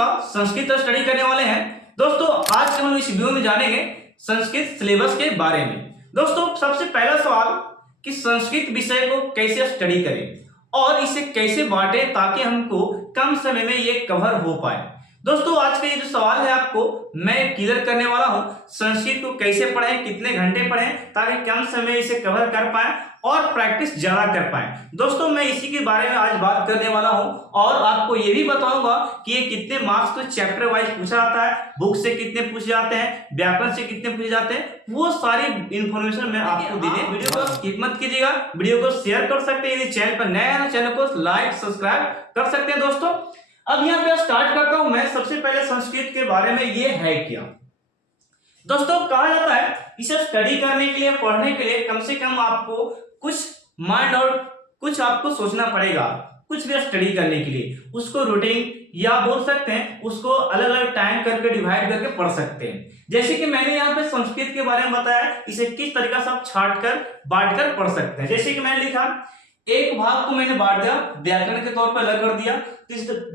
का संस्कृत स्टडी करने वाले हैं। दोस्तों आज हम इस वीडियो में जानेंगे संस्कृत सिलेबस के बारे में। दोस्तों सबसे पहला सवाल कि संस्कृत विषय को कैसे स्टडी करें और इसे कैसे बांटें ताकि हमको कम समय में ये कवर हो पाए। दोस्तों आज का ये जो सवाल है आपको मैं क्लियर करने वाला हूं, संस्कृत को कैसे पढ़ें, कितने घंटे पढ़ें ताकि कम समय इसे कवर कर पाएं और प्रैक्टिस ज्यादा कर पाएं। दोस्तों मैं इसी के बारे में आज बात करने वाला हूं और आपको ये भी बताऊंगा कि ये कितने मार्क्स तो चैप्टर वाइज पूछा जाता है, बुक से कितने पूछे जाते हैं, व्याकरण से कितने पूछे जाते हैं, वो सारी इंफॉर्मेशन मैं आपको देने। वीडियो को स्किप मत कीजिएगा, वीडियो को शेयर कर सकते हैं, यदि चैनल पर नया है चैनल को लाइक सब्सक्राइब कर सकते हैं। दोस्तों अब यहाँ पे स्टार्ट करता हूं मैं। सबसे पहले संस्कृत के बारे में ये है क्या। दोस्तों कहा जाता है इसे स्टडी करने के लिए, पढ़ने के लिए कम से कम आपको कुछ माइंड और कुछ आपको सोचना पड़ेगा। कुछ भी स्टडी करने के लिए उसको रूटीन या बोल सकते हैं उसको अलग अलग टाइम करके डिवाइड करके पढ़ सकते हैं। जैसे कि मैंने यहाँ पे संस्कृत के बारे में बताया, इसे किस तरीका से आप छाट कर बांट कर पढ़ सकते हैं। जैसे कि मैंने लिखा एक भाग को मैंने बांट दिया, व्याकरण के तौर पर अलग कर दिया।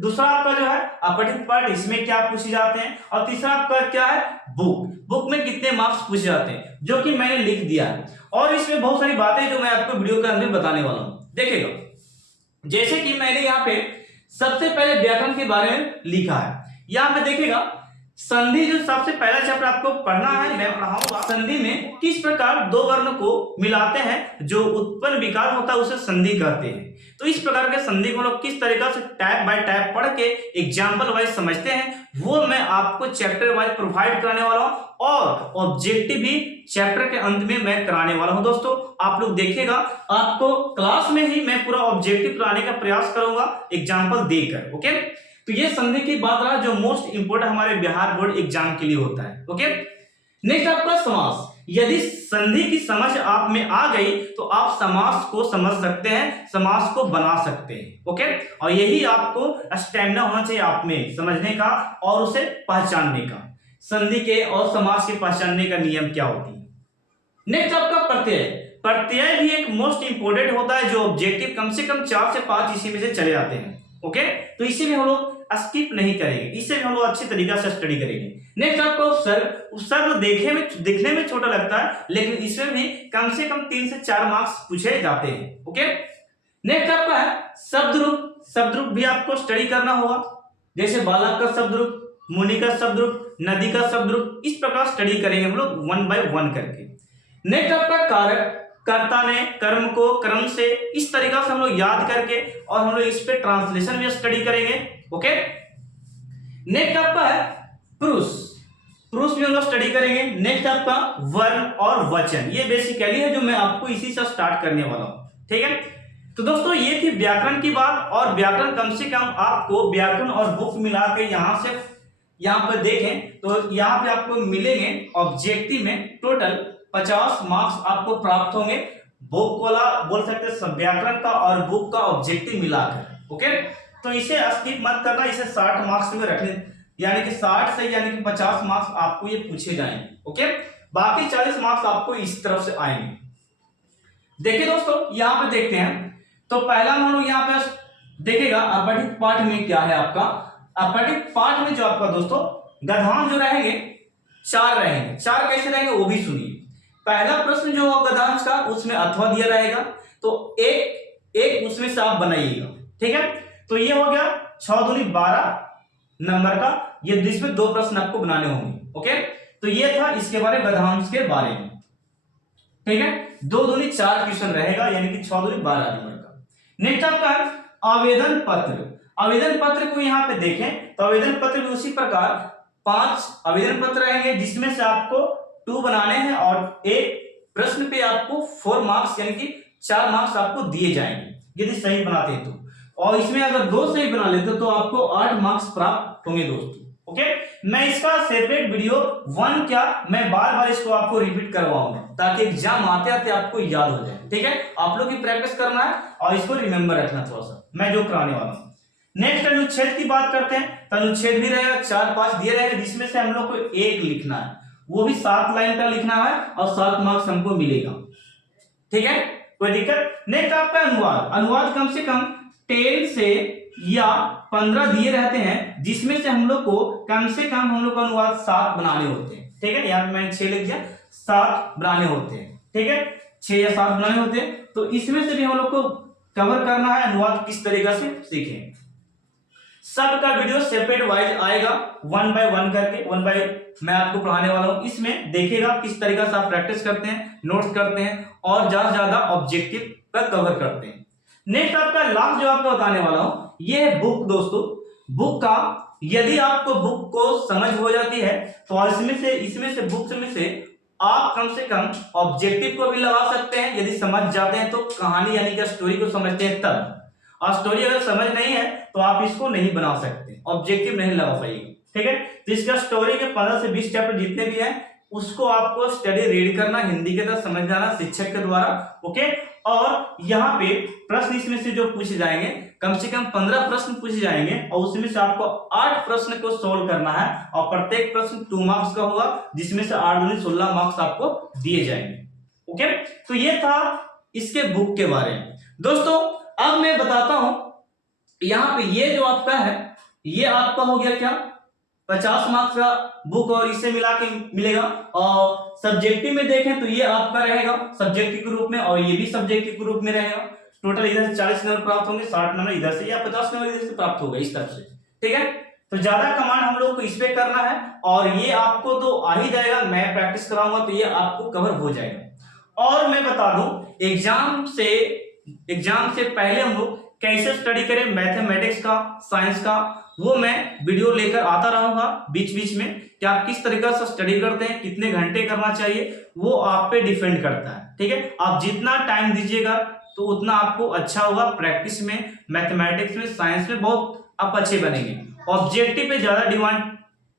दूसरा आपका जो है अपठित पाठ, इसमें क्या पूछे जाते हैं, और तीसरा आपका क्या है बुक में कितने मार्क्स पूछे जाते हैं, जो कि मैंने लिख दिया है। और इसमें बहुत सारी बातें जो मैं आपको वीडियो के अंदर बताने वाला हूं। देखिएगा जैसे कि मैंने यहाँ पे सबसे पहले व्याकरण के बारे में लिखा है। यहाँ पे देखिएगा संधि जो सबसे पहला चैप्टर आपको पढ़ना है, मैं पढ़ाऊंगा। संधि में किस प्रकार दो वर्ण को मिलाते हैं, जो उत्पन्न विकार होता है उसे संधि कहते हैं। तो इस प्रकार के संधि को लोग किस तरीका से टाइप बाय टाइप पढ़ के एग्जाम्पल वाइज समझते हैं, वो मैं आपको चैप्टर वाइज प्रोवाइड कराने वाला हूं और ऑब्जेक्टिव भी चैप्टर के अंत में मैं कराने वाला हूं। दोस्तों आप लोग देखिएगा, आपको क्लास में ही मैं पूरा ऑब्जेक्टिव कराने का प्रयास करूंगा एग्जाम्पल देकर। ओके, तो ये संधि की बात रहा जो मोस्ट इंपोर्टेंट हमारे बिहार बोर्ड एग्जाम के लिए होता है। ओके, नेक्स्ट आपका समास। यदि संधि की समझ आप में आ गई तो आप समास को समझ सकते हैं, समास को बना सकते हैं। ओके, और यही आपको स्टैमिना होना चाहिए आप में समझने का और उसे पहचानने का, संधि के और समास के पहचानने का नियम क्या होती है। नेक्स्ट आपका प्रत्यय। प्रत्यय भी एक मोस्ट इंपोर्टेंट होता है जो ऑब्जेक्टिव कम से कम 4 से 5 इसी में से चले जाते हैं। ओके, तो इसी में हम लोग स्किप नहीं करेंगे, इससे हम लोग अच्छी तरीके से स्टडी करेंगे। नेक्स्ट आपका उपसर्ग। उपसर्ग देखने में छोटा लगता है लेकिन इसमें भी कम से कम 3 से 4 मार्क्स पूछे जाते हैं। ओके, नेक्स्ट आपका है शब्द रूप। शब्द रूप भी आपको स्टडी करना होगा, जैसे बालक का शब्द रूप, मुनि का शब्द रूप, नदी का शब्द रूप, इस प्रकार स्टडी करेंगे हम लोग 1 बाय 1 करके। नेक्स्ट आपका कारक। कर्ता ने कर्म को क्रम से इस तरीका से हम लोग याद करके और हम लोग इस पे ट्रांसलेशन भी स्टडी करेंगे। ओके, नेक्स्ट आपका है पुरुष। पुरुष भी हम लोग स्टडी करेंगे। नेक्स्ट आपका वर्ण और वचन, ये बेसिकली है जो मैं आपको इसी से स्टार्ट करने वाला हूं। ठीक है, तो दोस्तों ये थी व्याकरण की बात। और व्याकरण कम से कम आपको व्याकरण और बुक मिला के यहाँ पर देखें तो यहाँ पे आपको मिलेंगे ऑब्जेक्टिव में टोटल 50 मार्क्स आपको प्राप्त होंगे। बुक वाला बोल सकते हैं व्याकरण का और बुक का ऑब्जेक्टिव मिलाकर। ओके, तो इसे स्किप मत करना, इसे 60 मार्क्स में रखने, यानी कि 60 से यानी कि 50 मार्क्स आपको ये पूछे जाएंगे। ओके, बाकी 40 मार्क्स आपको इस तरफ से आएंगे। देखिए दोस्तों यहाँ पे देखते हैं, तो पहला हम लोग यहाँ पे देखेगा अपठित पाठ में क्या है आपका। अपठित पाठ में जो आपका दोस्तों गधांश जो रहेंगे 4 रहेंगे। 4 कैसे रहेंगे वो भी सुनिए। पहला प्रश्न जो होगा गधांश का, उसमें अथवा दिया रहेगा, तो एक उसमें से आप बनाइएगा। ठीक है, तो ये हो गया 6 दूनी 12 नंबर का, ये जिसमें 2 प्रश्न आपको बनाने होंगे। ओके, तो ये था इसके बारे में गधांश के बारे में। ठीक है, 2 दूनी 4 क्वेश्चन रहेगा, यानी कि 6 दूनी 12 नंबर का। नेक्स्ट आपका आवेदन पत्र। आवेदन पत्र को यहाँ पे देखें तो आवेदन पत्र भी उसी प्रकार 5 आवेदन पत्र रहेंगे, जिसमें से आपको 2 बनाने हैं और एक प्रश्न पे आपको 4 मार्क्स यानी कि 4 मार्क्स आपको दिए जाएंगे यदि सही बनाते हैं तो। और इसमें अगर 2 सही बना लेते तो आपको 8 मार्क्स प्राप्त होंगे दोस्तों। ओके, मैं इसका सेपरेट वीडियो 1 क्या मैं बार इसको आपको रिपीट करवाऊंगा ताकि एग्जाम आते आते आपको याद हो जाए। ठीक है, आप लोग की प्रैक्टिस करना है और इसको रिमेंबर रखना थोड़ा सा, मैं जो कराने वाला हूं। नेक्स्ट अनुच्छेद की बात करते हैं, तो अनुच्छेद भी रहेगा 4-5 दिए रहेगा, जिसमें से हम लोग को एक लिखना है, वो भी 7 लाइन का लिखना है और 7 मार्क्स हमको मिलेगा। ठीक है, कोई दिक्कत। नेक्स्ट आपका अनुवाद। अनुवाद कम से कम 10 से या 15 दिए रहते हैं, जिसमें से हम लोग को कम से कम हम लोग को अनुवाद 7 बनाने होते हैं। ठीक है, यहाँ मैंने 6 लिख दिया, 7 बनाने होते हैं। ठीक है, 6 या 7 बनाने होते हैं। तो इसमें से भी हम लोग को कवर करना है, अनुवाद किस तरीके से सीखें। सबका वीडियो सेपरेट वाइज आएगा, 1 बाय 1 करके, 1 बाय मैं आपको पढ़ाने वाला हूं। इसमें देखिएगा किस तरीके से आप प्रैक्टिस करते हैं, नोट्स करते हैं और ज्यादा से ज्यादा ऑब्जेक्टिव पर कवर करते हैं। नेक्स्ट आपका लास्ट जो आपको बताने वाला हूं, ये है बुक। दोस्तों बुक का, यदि आपको बुक को समझ हो जाती है तो इसमें से बुक में से आप कम से कम ऑब्जेक्टिव को भी लगा सकते हैं। यदि समझ जाते हैं तो कहानी यानी कि स्टोरी को समझते हैं तब, और स्टोरी अगर समझ नहीं है तो आप इसको नहीं बना सकते, ऑब्जेक्टिव नहीं लगा पाएंगे। ठीक है, तो इसका स्टोरी के 15 से 20 चैप्टर जितने भी हैं उसको आपको स्टडी रीड करना, हिंदी के तरह समझ जाना शिक्षक के द्वारा। ओके, और यहाँ पे प्रश्न इसमें से जो पूछे जाएंगे, कम से कम 15 प्रश्न पूछे जाएंगे और उसमें से आपको 8 प्रश्न को सोल्व करना है और प्रत्येक प्रश्न 2 मार्क्स का होगा, जिसमें से 8 दूनी 16 मार्क्स आपको दिए जाएंगे। ओके, तो ये था इसके बुक के बारे में। दोस्तों अब मैं बताता हूं, यहाँ पे ये जो आपका है ये आपका हो गया क्या 50 मार्क्स का बुक और इसे मिला के मिलेगा। और सब्जेक्टिव में देखें तो ये आपका रहेगा सब्जेक्टिव के रूप में और ये भी सब्जेक्टिव के रूप में रहेगा। टोटल इधर से 40 नंबर प्राप्त होंगे, 60 नंबर इधर से या 50 नंबर इधर से प्राप्त होगा, इस तरफ से। ठीक है, तो ज्यादा कमांड हम लोग को इस पे करना है और ये आपको तो आ ही जाएगा, मैं प्रैक्टिस कराऊंगा तो ये आपको कवर हो जाएगा। और मैं बता दूं एग्जाम से पहले हम लोग कैसे स्टडी करें मैथमेटिक्स का, साइंस का, वो मैं वीडियो लेकर आता रहूंगा बीच बीच में कि आप किस तरीके से स्टडी करते हैं, कितने घंटे करना चाहिए, वो आप पे डिपेंड करता है। ठीक है, आप जितना टाइम दीजिएगा तो उतना आपको अच्छा होगा प्रैक्टिस में, मैथमेटिक्स में, साइंस में बहुत आप अच्छे बनेंगे। ऑब्जेक्टिव पे ज्यादा डिमांड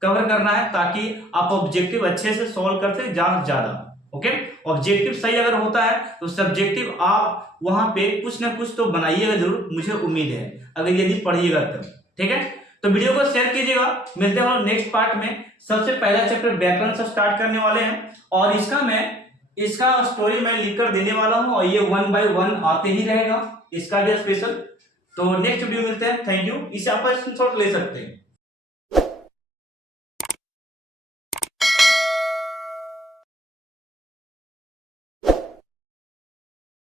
कवर करना है ताकि आप ऑब्जेक्टिव अच्छे से सॉल्व करते ज्यादा। ओके, ऑब्जेक्टिव सही अगर होता है तो सब्जेक्टिव आप वहां पे कुछ ना कुछ तो बनाइएगा जरूर, मुझे उम्मीद है, अगर यदि पढ़िएगा तब। ठीक है, तो वीडियो को शेयर कीजिएगा। मिलते हैं नेक्स्ट पार्ट में। सबसे पहला चैप्टर व्याकरण से स्टार्ट करने वाले हैं और इसका स्टोरी मैं लिखकर देने वाला हूं और ये 1 बाय 1 आते ही रहेगा, इसका भी स्पेशल। तो नेक्स्ट वीडियो मिलते हैं। Thank you. इसे आप स्क्रीनशॉट ले सकते हैं।